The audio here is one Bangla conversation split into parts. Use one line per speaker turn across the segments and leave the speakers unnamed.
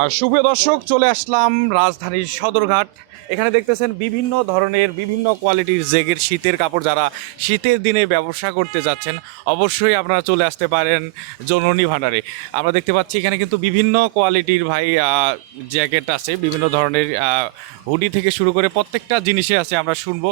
আর সুপ্রিয় দর্শক চলে আসলাম রাজধানীর সদরঘাট। এখানে দেখতেছেন বিভিন্ন ধরনের বিভিন্ন কোয়ালিটির জেগের শীতের কাপড় যারা শীতের দিনে ব্যবসা করতে যাচ্ছেন অবশ্যই আপনারা চলে আসতে পারেন জননী ভাণ্ডারে। আমরা দেখতে পাচ্ছি এখানে কিন্তু বিভিন্ন কোয়ালিটির ভাই জ্যাকেট আছে বিভিন্ন ধরনের হুডি থেকে শুরু করে প্রত্যেকটা জিনিসে আছে আমরা শুনব।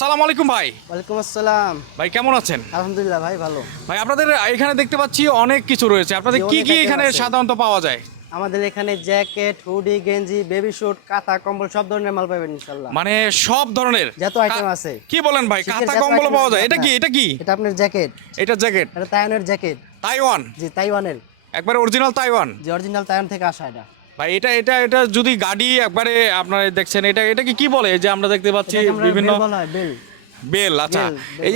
সালাম আলাইকুম ভাই।
ওয়ালাইকুম আসসালাম।
ভাই কেমন আছেন?
আলহামদুলিল্লাহ ভাই ভালো।
ভাই আপনাদের এখানে দেখতে পাচ্ছি অনেক কিছু রয়েছে। আপনাদের কি কি এখানে সাধারণত পাওয়া যায়?
আমাদের এখানে জ্যাকেট হুডি গেঞ্জি বেবি স্যুট কাঁথা কম্বল সব ধরনের মাল পাবেন ইনশাল্লাহ
মানে সব ধরনের?
যত আইটেম আছে।
কি বলেন ভাই? কাঁথা কম্বল পাওয়া যায়। এটা কি? এটা কি?
এটা আপনার জ্যাকেট।
এটা জ্যাকেট?
এটা তাইওয়ানের জ্যাকেট।
তাইওয়ান?
জি তাইওয়ানের।
একবারে অরিজিনাল তাইওয়ান?
যে অরিজিনাল তাইওয়ান থেকে আসা এটা।
ভাই এটা এটা এটা যদি গাড়ি একবারে আপনারা দেখছেন এটা এটা কি কি বলে? যে আমরা দেখতে পাচ্ছি বিভিন্ন
বেল বেল
আচ্ছা।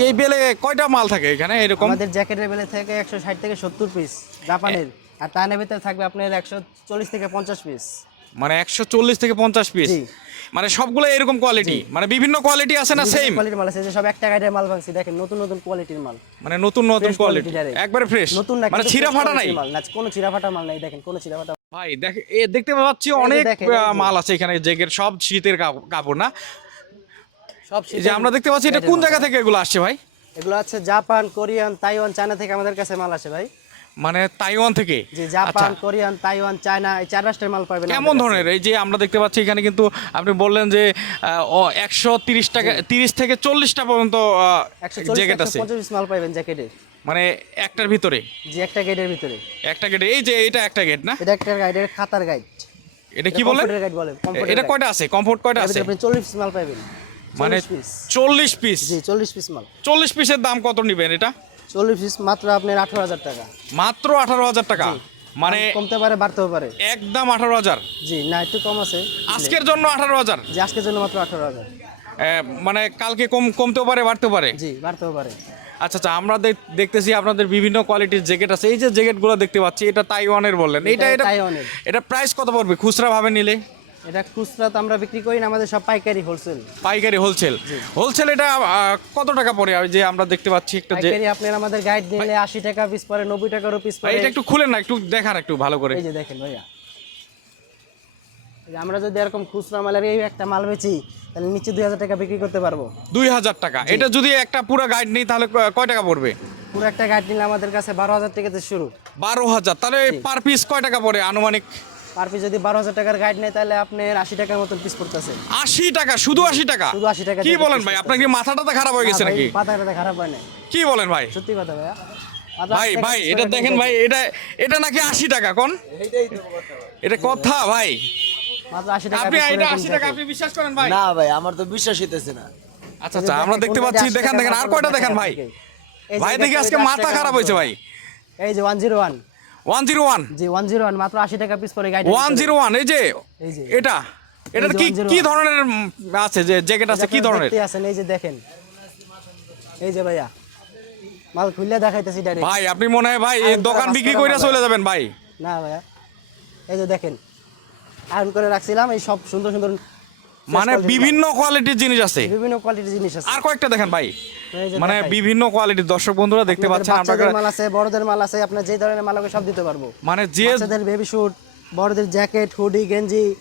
এই বেলে কয়টা মাল থাকে এখানে এরকম?
আমাদের জ্যাকেটের বেলে থেকে একশো ষাট থেকে সত্তর পিস জাপানের। আর তাইনের ভিতরে থাকবে আপনার একশো চল্লিশ থেকে পঞ্চাশ পিস
মানে একশো চল্লিশ থেকে পঞ্চাশ পিস। মানে সবগুলো এরকম কোয়ালিটি মানে বিভিন্ন কোয়ালিটি আছে না সেম
কোয়ালিটির মাল আছে যে সব একটা গাইডের মাল ভাঙছি দেখেন নতুন নতুন কোয়ালিটির মাল।
মানে নতুন নতুন কোয়ালিটি একবারে ফ্রেশ
নতুন না
মানে ছিঁড়া ফাটা নাই?
মাল না কোনো ছিঁড়া ফাটা মাল নাই দেখেন কোনো ছিঁড়া ফাটা
ভাই দেখ এ দেখতে পাচ্ছি অনেক। মাল আছে এখানে জেগের সব শীতের কাপ- কাপড় না?
সব
যে আমরা দেখতে পাচ্ছি এটা কোন জায়গা থেকে এগুলো আসছে ভাই?
এগুলো আছে জাপান কোরিয়ান তাইওয়ান চায়না থেকে আমাদের কাছে মাল আসে ভাই।
মানে তাইওয়ান থেকে? আচ্ছা
জাপান কোরিয়ান তাইওয়ান চায়না এই চার রাষ্ট্রের মাল পাবেন
কেমন ধরনের? এই যে আমরা দেখতে পাচ্ছি এখানে কিন্তু আপনি বললেন যে একশো তিরিশ টাকা তিরিশ থেকে চল্লিশটা পর্যন্ত জ্যাকেট আছে।
পঞ্চাশ মাল পাবেন জ্যাকেটের
মানে একটার ভিতরে?
যে একটা গেটের ভিতরে।
একটা গেট এই যে এটা একটা গেট না?
এটা একটা গাইড এটা খাতার গাইড
এটা কি বলেন?
গাইড বলে
এটা কয়টা আছে? কমফোর্ট কয়টা আছে?
আপনি চল্লিশ পিস মাল পাবেন
মানে চল্লিশ পিস
জি চল্লিশ পিস মাল।
চল্লিশ পিসের দাম কত নিবেন এটা?
চল্লিশ পিস মাত্র আপনার আঠারো হাজার টাকা।
মাত্র আঠারো হাজার টাকা। মানে
কমতে পারে বাড়তেও পারে।
একদম আঠারো হাজার।
জি না একটু কম আছে।
আজকের জন্য আঠারো হাজার।
যে আজকের জন্য মাত্র আঠারো হাজার।
মানে কালকে কম কমতেও পারে বাড়তেও পারে।
জি বাড়তেও পারে।
আচ্ছা আচ্ছা আমরা দেখ- দেখতেছি আপনাদের বিভিন্ন কোয়ালিটির জ্যাকেট আছে। এই যে জ্যাকেটগুলো দেখতে পাচ্ছি এটা তাইওয়ানের বললেন। এটা এটা এটা প্রাইস কত পড়বে? খুচরা ভাবে নিলে।
এটা খুচরা তো আমরা বিক্রি করি না আমাদের সব পাইকারি হোলসেল
পাইকারি হোলসেল হোলসেল এটা কত টাকা পড়ে? আর যে আমরা দেখতে পাচ্ছি একটা যে
পাইকারি আপনার আমাদের গাইড নিলে আশি টাকা পিস নব্বই টাকারও পিস
ভাই,
পরে
এটা একটু খুলেন না একটু দেখান একটু ভালো করে।
এই যে দেখেন ভাইয়া। আমরা যদি এরকম খুচরা মালের এই একটা মাল বেচি তাহলে নিচে দুই হাজার টাকা বিক্রি করতে পারব।
দুই হাজার টাকা। এটা যদি একটা পুরো গাইড নেই তাহলে কয় টাকা পড়বে?
পুরো একটা গাইড নিলে আমাদের কাছে বারো হাজার থেকে শুরু।
বারো হাজার। তাহলে পার পিস কয় টাকা পড়ে আনুমানিক?
পার পিস যদি বারো হাজার টাকার গাইড নেয় তাহলে আপনার আশি টাকার মতন পিস পড়তেছে।
আশি টাকা শুধু আশি টাকা?
শুধু 80 টাকা
কি
দিয়ে
বলেন
piece
ভাই? আপনার কি মাথাটা খারাপ হয়ে গেছে নাকি?
খারাপ হয় না
কি বলেন ভাই?
সত্যি কথা ভাইয়া। মাত্র
ভাই
80 টাকা
ভাই
piece
এটা দেখেন ভাই এটা এটা নাকি আশি টাকা কোন? এটা কথা ভাই।
মাত্র আশি টাকা
আপনি
piece
এটা আশি টাকা আপনি বিশ্বাস করেন ভাই?
না ভাই আমার তো বিশ্বাস হইতেছে না।
আচ্ছা আচ্ছা আমরা দেখতে পাচ্ছি
80
দেখেন দেখেন আর কয়টা দেখেন ভাই?
এই যে
ভাই দেখি আজকে মাথা খারাপ হয়েছে ভাই।
এই যে one zero one
one zero one.
জি ওয়ান জিরো ওয়ান মাত্র আশি টাকা পিস পরে গাইড
ওয়ান জিরো ওয়ান এই যে
এই যে।
এটা কি কি ধরনের আছে যে জ্যাকেট আছে? কি ধরনের?
আছেন এই যে দেখেন। এই যে ভাইয়া মাল খুললে দেখাইতেছি ডাইরেক্ট
ভাই আপনি মনে হয় ভাই এই দোকান বিক্রি করে চলে যাবেন ভাই।
না ভাইয়া এই যে দেখেন আয়রন করে রাখছিলাম এই সব সুন্দর সুন্দর
মানে বিভিন্ন কোয়ালিটির জিনিস আছে।
বিভিন্ন কোয়ালিটির জিনিস আছে।
আর কয়েকটা দেখেন ভাই। মানে বিভিন্ন কোয়ালিটির দর্শক বন্ধুরা দেখতে পাচ্ছেন আপনাকে
বাচ্চাদের মাল আছে বড়দের মাল আছে আপনার যে ধরনের মাল সব দিতে পারব।
মানে যে
বাচ্চাদের বেবি স্যুট বড়দের জ্যাকেট হুডি গেঞ্জি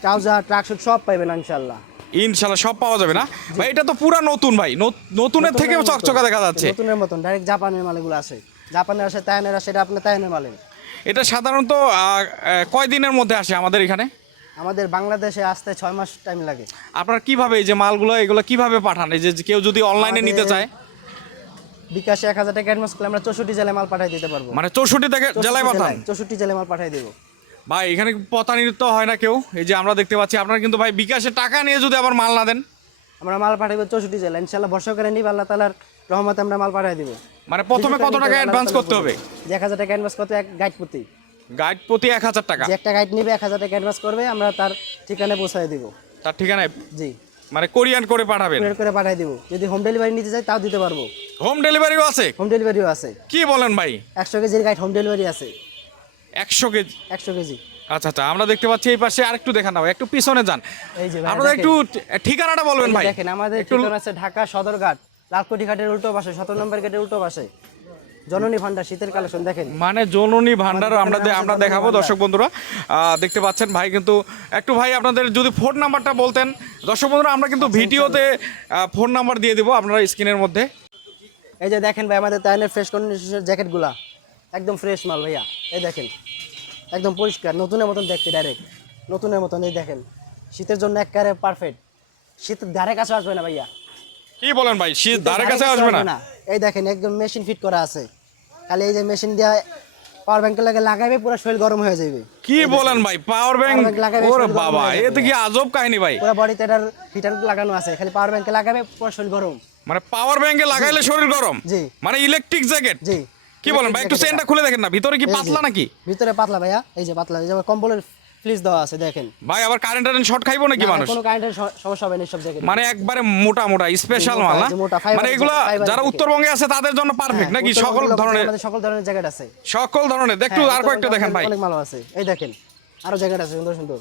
ট্রাউজার ট্রাক স্যুট সব পাইবেন ইনশাল্লাহ
ইনশাল্লাহ সব পাওয়া যাবে না? ভাই এটা তো পুরা নতুন ভাই। নত- নতুনের থেকেও
নতুনের
চকচকা দেখা যাচ্ছে।
নতুনের মতন ডাইরেক্ট জাপানের মালগুলো আছে। জাপানের আসে তাইনের আসে এটা আপনার তাইনের মালের।
এটা সাধারণত কয় দিনের মধ্যে আসে আমাদের এখানে?
আমাদের বাংলাদেশে আসতে ছয় মাস টাইম লাগে।
আপনারা কীভাবে এই যে মালগুলো এগুলো কীভাবে পাঠান? এই যে কেউ যদি অনলাইনে নিতে চায়।
বিকাশে এক হাজার টাকা অ্যাডভান্স করলে আমরা চৌষট্টি জেলায় মাল পাঠিয়ে দিতে পারব।
মানে চৌষট্টি থেকে জেলায় পাঠান?
চৌষট্টি জেলায় মাল পাঠিয়ে দেবো।
ভাই এখানে প্রতারিত হয় না কেউ। এই যে আমরা দেখতে পাচ্ছি আপনারা কিন্তু ভাই বিকাশে টাকা নিয়ে যদি আবার মাল না দেন।
আমরা মাল পাঠাবো চৌষট্টি জেলা ইনশাল্লাহ বর্ষা করে নিব আল্লাহ তালার রহমতে আমরা মাল পাঠিয়ে দেবো।
মানে প্রথমে কত টাকা অ্যাডভান্স করতে হবে?
এক হাজার টাকা অ্যাডভান্স করতে এক গাইড প্রতি।
গাইড প্রতি এক হাজার টাকা?
যে একটা গাইড নিবে এক হাজার টাকা অ্যাডভান্স করবে আমরা তার ঠিকানায় পৌঁছায় দিব।
তার ঠিকানায়?
জি।
মানে কোরিয়ান করে পাঠাবেন?
কুরিয়ার করে পাঠিয়ে দিব। যদি হোম ডেলিভারি নিতে চাই তাও দিতে পারব।
হোম ডেলিভারিও আছে?
হোম ডেলিভারিও আছে।
কি বলেন ভাই?
একশো কেজির গাইড হোম ডেলিভারি আছে।
একশো কেজি?
একশো কেজি।
আচ্ছা আচ্ছা আমরা দেখতে পাচ্ছি এই পাশে আরেকটু দেখান না ভাই, একটু পিছনে যান।
এই যে
আপনারা একটু ঠিকানাটা বলবেন ভাই।
দেখেন আমাদের ঠিকানা আছে ঢাকা সদরঘাট লালকুটি ঘাটের উল্টো পাশে সতেরো নম্বর গেটের উল্টো পাশে। জননী ভান্ডার শীতের কালেকশন দেখেন।
মানে জননী ভান্ডার আমরা আমরা দেখাবো দর্শক বন্ধুরা। দেখতে পাচ্ছেন ভাই কিন্তু একটু ভাই আপনাদের যদি ফোন নাম্বারটা বলতেন। দর্শক বন্ধুরা আমরা কিন্তু
আচ্ছা,
ভিডিওতে ফোন নাম্বার দিয়ে দেবো আপনারা স্ক্রিনের মধ্যে।
এই যে দেখেন ভাই আমাদের তাইনের ফ্রেশ কন্ডিশনের জ্যাকেটগুলা একদম ফ্রেশ মাল ভাইয়া। এই দেখেন একদম পরিষ্কার নতুনের মতন দেখতে ডাইরেক্ট নতুনের মতন এই দেখেন শীতের জন্য একবারে পারফেক্ট শীতের ধারে কাছে আসবে না ভাইয়া।
কি বলেন ভাই শীত ধারে কাছে আসবে না?
এই দেখেন একদম মেশিন ফিট করা আছে। খালি এই যে মেশিন দিয়ে পাওয়ার ব্যাংকে লাগে লাগাইবে পুরো শরীর গরম হয়ে যাবে
কি বলেন ভাই পাওয়ার ব্যাংক ওরে বাবা এ তো কি আজব কাহিনী ভাই।
পুরো বডিতে এটার হিটার লাগানো আছে খালি পাওয়ার ব্যাংকে লাগাবে পুরো শরীর গরম।
মানে পাওয়ার ব্যাংকে লাগাইলে শরীর গরম?
জি।
মানে ইলেকট্রিক জ্যাকেট
জি।
কি বলেন ভাই একটু চেনটা খুলে দেখেন না ভিতরে কি পাতলা নাকি?
ভিতরে পাতলা ভাইয়া এই যে পাতলা এই যে কম্বলের ফ্লিজ দেওয়া আছে দেখেন।
ভাই আবার কারেন্ট টারেন্ট শর্ট খাইবো নাকি মানুষ?
কোনো কারেন্টের সমস্যা হবে না সব জায়গায়।
মানে একবারে মোটা মোটা স্পেশাল মাল না? মানে এগুলা যারা উত্তরবঙ্গে আছে তাদের জন্য পারফেক্ট নাকি? সকল ধরনের
সকল ধরনের জ্যাকেট আছে।
সকল ধরনের। একটু
হ্যাঁ,
আর কয়েকটা দেখেন ভাই।
অনেক মাল আছে। এই দেখেন আরও জ্যাকেট আছে সুন্দর সুন্দর।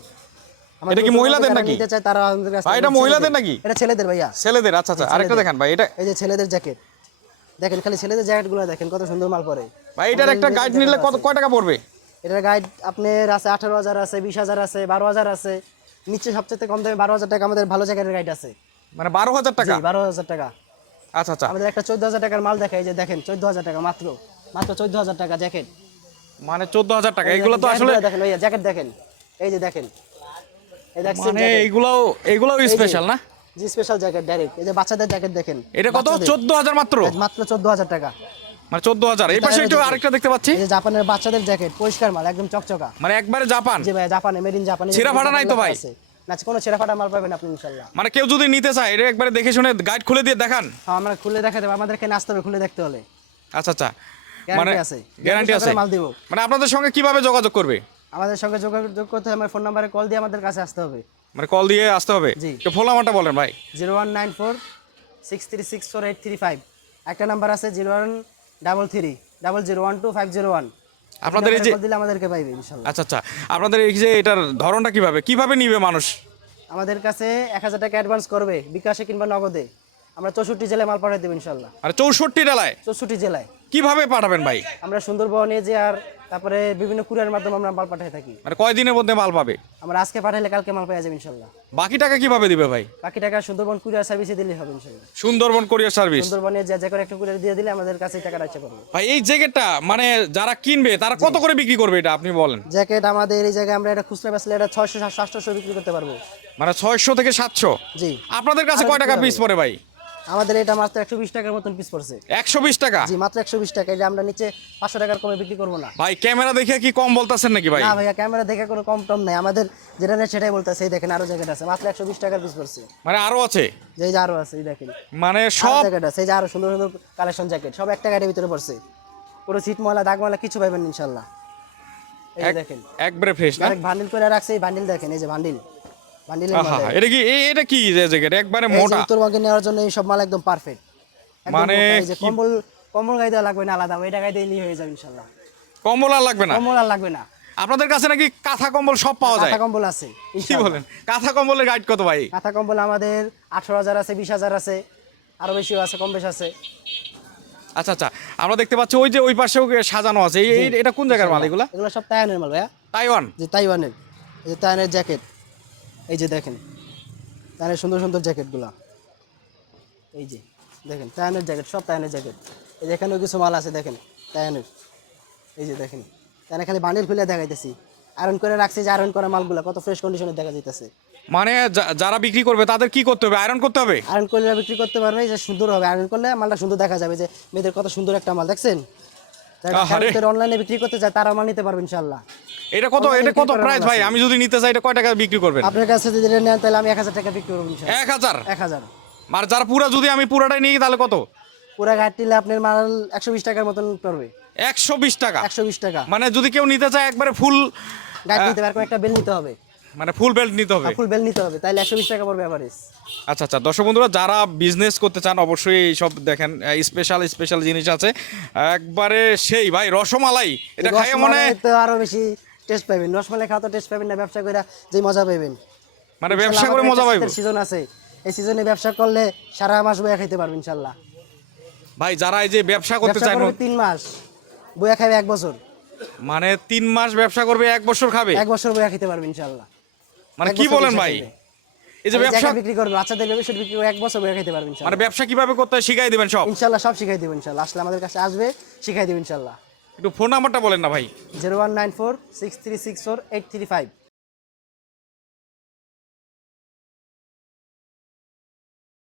এটা কি মহিলাদের নাকি?
নিতে চায় তারা আমাদের কাছ
এটা
ছেলেদের।
মহিলাদের নাকি?
এটা ছেলেদের ভাইয়া।
ছেলেদের আচ্ছা আচ্ছা আরেকটা দেখেন ভাই এটা
এই যে ছেলেদের জ্যাকেট। দেখেন খালি ছেলেদের জ্যাকেটগুলো দেখেন কত সুন্দর মাল পরে।
ভাই এটার একটা গাইড নিলে কত কয় টাকা পড়বে?
এটার গাইড আপনার আছে আঠারো হাজার আছে বিশ হাজার আছে বারো হাজার আছে। নিচে সবচেয়ে কম দামে বারো হাজার টাকা আমাদের ভালো জ্যাকেটের গাইড আছে।
মানে বারো হাজার টাকা?
বারো হাজার টাকা।
আচ্ছা আচ্ছা।
আমাদের একটা চোদ্দ হাজার টাকার মাল দেখায় এই যে দেখেন চোদ্দ হাজার টাকা মাত্র। মাত্র চোদ্দ হাজার টাকা জ্যাকেট
মানে চোদ্দ হাজার টাকা। এগুলো তো আসলে
দেখেন ভাইয়া জ্যাকেট দেখেন। এই যে দেখেন।
মানে এইগুলাও এইগুলাও স্পেশাল না?
জি স্পেশাল জ্যাকেট ডাইরেক্ট এই যে বাচ্চাদের জ্যাকেট দেখেন।
এটা কত। চোদ্দ হাজার মাত্র?
মাত্র চোদ্দ হাজার টাকা।
মানে চোদ্দ হাজার। এই পাশে একটু আরেকটা দেখতে পাচ্ছি।
এই যে জাপানের বাচ্চাদের জ্যাকেট পরিষ্কার মাল একদম চকচকা।
মানে একবারে জাপান?
জি ভাই জাপানে মেড ইন জাপানে
ছেঁড়া ফাটা নাই তো ভাই?
না কোনো ছেঁড়া ফাটা মাল পাবেন আপনি ইনশাল্লাহ
মানে কেউ যদি নিতে চায় এটা একবারে দেখে শুনে গাইড খুলে দিয়ে দেখান।
হ্যাঁ আমরা খুলে দেখা দেবো আমাদেরকে নাচতে হবে খুলে দেখতে হলে।
আচ্ছা আচ্ছা।
Guarantee
মানে
আছে।
গ্যারান্টি আছে
মাল দিব।
মানে আপনাদের সঙ্গে কীভাবে যোগাযোগ করবে?
আমাদের সঙ্গে যোগাযোগ করতে হবে আমার ফোন নাম্বারে কল দিয়ে আমাদের কাছে আসতে হবে।
মানে কল দিয়ে আসতে হবে?
জি।
তো ফোন নাম্বারটা বলেন ভাই।
Zero one nine four six three six four eight three five. একটা নাম্বার আছে zero one double three double zero one two five zero one
আপনাদের এই যে
দিলে আমাদেরকে পাইবে ইনশাল্লাহ।
আচ্ছা আচ্ছা। আপনাদের এই যে এটার ধরনটা কীভাবে? কীভাবে নিবে মানুষ?
আমাদের কাছে এক হাজার টাকা অ্যাডভান্স করবে বিকাশে কিংবা নগদে। আমরা চৌষট্টি জেলায় মাল পাঠিয়ে দেবো ইনশাল্লাহ।
আর চৌষট্টি জেলায়?
চৌষট্টি জেলায়।
কীভাবে পাঠাবেন ভাই?
আমরা সুন্দরবনে যে আর তারপরে বিভিন্ন কুরিয়ার মাধ্যমে আমরা মাল পাঠিয়ে থাকি।
মানে কয়দিনের মধ্যে মাল পাবে?
আমরা আজকে পাঠাইলে কালকে মাল পেয়ে যাবে ইনশাল্লাহ।
বাকি টাকা কীভাবে দিবে ভাই?
বাকি টাকা সুন্দরবন কুরিয়ার সার্ভিসে দিলে হবে ইনশাল্লাহ।
Sundarban courier service?
সুন্দরবনে যে যে করে একটা কুরিয়ার দিয়ে দিলে আমাদের কাছে টাকা রাখতে পারবে
ভাই এই জ্যাকেটটা মানে যারা কিনবে তারা কত করে বিক্রি করবে এটা আপনি বলেন?
জ্যাকেট আমাদের এই জায়গায় আমরা এটা খুচরা বেচলে এটা ছয়শো সাতশো বিক্রি করতে পারব।
মানে ছয়শো থেকে সাতশো?
জি।
আপনাদের কাছে কয় টাকা পিস পড়ে ভাই?
আমাদের এটা মাত্র একশো বিশ টাকার মতন পিস পড়ছে।
একশো বিশ টাকা?
জি মাত্র একশো বিশ টাকা। এটা আমরা নিচে পাঁচশো টাকার কমে বিক্রি করব না।
ভাই ক্যামেরা দেখে কি কম বলতেছেন নাকি ভাই?
না ভাইয়া ক্যামেরা দেখে কোনো কম টম নাই। আমাদের যেটা নেই সেটাই বলতেছে। এই দেখেন আরও জ্যাকেট আছে। মাত্র একশো বিশ টাকার পিস পড়ছে।
মানে আরও আছে?
যে এই যে আরও আছে এই দেখেন।
মানে
সব জ্যাকেট আছে। এই যে আরও সুন্দর সুন্দর কালেকশন জ্যাকেট সব একটা গাড়ির ভিতরে পড়ছে। পুরো সিট ময়লা দাগ ময়লা কিছু পাবেন ইনশাল্লাহ। এই দেখেন।
একবারে ফ্রেশ না?
বান্ডিল করে রাখছে। এই বান্ডিল দেখেন এই যে বান্ডিল
এটা কি এটা কি জ্যাকেট একবারে মোটা।
উত্তরবঙ্গে নেওয়ার জন্য এই সব মাল একদম পারফেক্ট
মানে
এই যে
কি-
কম্বল কম্বল গায়ে লাগবে না আলাদা ওইটা গায়ে দিয়ে হয়ে যাবে ইনশাল্লাহ।
কম্বল আর লাগবে না?
কম্বল আর লাগবে না।
আপনাদের কাছে নাকি কাঁথা কম্বল সব পাওয়া যায়?
কাঁথা কম্বল আছে
কি বলেন? কাঁথা কম্বলের গাইড কত ভাই?
কাঁথা কম্বল আমাদের আঠারো হাজার আছে বিশ হাজার আছে আরও বেশিও আছে কম বেশি আছে।
আচ্ছা আচ্ছা আমরা দেখতে পাচ্ছি ওই যে ওই পাশেও সাজানো আছে। এই এটা কোন জায়গার মাল এগুলা?
এগুলো সব তাইওয়ানের মাল ভাইয়া।
তাইওয়ান
যে তাইওয়ানের যে তাইওয়ানের জ্যাকেট এই যে দেখেন তাইওয়ানের সুন্দর সুন্দর জ্যাকেটগুলো। এই যে দেখেন তাইওয়ানের জ্যাকেট সব তাইওয়ানের জ্যাকেট। এই যে এখানেও কিছু মাল আছে দেখেন তাইওয়ানের এই যে দেখেন তাই খালি বান্ডিল খুলে দেখাইতেছি। আয়রন করে রাখছি যে আয়রন করা মালগুলো কত ফ্রেশ কন্ডিশনে দেখা যাইতেছে।
মানে যারা বিক্রি করবে তাদের কি করতে হবে? আয়রন করতে হবে?
আয়রন করলে বিক্রি করতে পারবে যে সুন্দর হবে। আয়রন করলে মালটা সুন্দর দেখা যাবে যে মেয়েদের কত সুন্দর একটা মাল দেখছেন। অনলাইনে বিক্রি করতে যায় তারা মাল নিতে পারবে ইনশাল্লাহ
এটা কত এটা কত প্রাইস ভাই? আমি যদি নিতে চাই এটা কয় টাকা বিক্রি করবেন?
আপনার কাছে যদি এটা নেন তাহলে আমি এক হাজার টাকা বিক্রি করব ইনশাল্লাহ
এক হাজার?
এক হাজার।
আর যারা পুরা যদি আমি পুরাটাই নিই তাহলে কত?
পুরা ঘাট নিলে আপনার মাল একশো বিশ টাকার মতন পড়বে।
একশো বিশ টাকা?
একশো বিশ টাকা।
মানে যদি কেউ নিতে চায় একবারে ফুল
গাইড নিতে একটা বেল নিতে হবে।
মানে ফুল বেল্ট নিতে হবে।
ফুল বেল নিতে হবে তাহলে একশো বিশ টাকা পড়বে অ্যাভারেজ
আচ্ছা আচ্ছা দর্শক বন্ধুরা যারা বিজনেস করতে চান অবশ্যই এইসব দেখেন স্পেশাল স্পেশাল জিনিস আছে। একবারে সেই ভাই রসমালাই। এটা খাইয়ে মনে
আরও বেশি টেস্ট পাবেন রসমালাই খাওয়া তো টেস্ট পাবেন না ব্যবসা করে যে মজা পাবেন
মানে ব্যবসা করে মজা পাইব।
সিজন আছে। এই সিজনে ব্যবসা করলে সারা মাস বয়ে খাইতে পারবেন ইনশাল্লাহ।
ভাই যারা এই যে ব্যবসা করতে চায়
করবে তিন মাস। বইয়া খাবে এক বছর।
মানে তিন মাস ব্যবসা করবে এক বছর খাবে?
এক বছর বইয়া খেতে পারবে ইনশাল্লাহ।
মানে কি বলেন ভাই? এই যে ব্যবসা
বিক্রি করবে বাচ্চাদের ব্যবসা বিক্রি করে এক বছর বইয়া খেতে পারবে
মানে ব্যবসা কীভাবে করতে হয় শিখাই দিবেন সব?
ইনশাল্লাহ সব শিখাই দিবেন ইনশাল্লাহ। আসলে আমাদের কাছে আসবে শিখাই দেবো ইনশাল্লাহ।
একটু ফোন নাম্বারটা বলেন না ভাই।
Zero one nine four six three six four eight three five.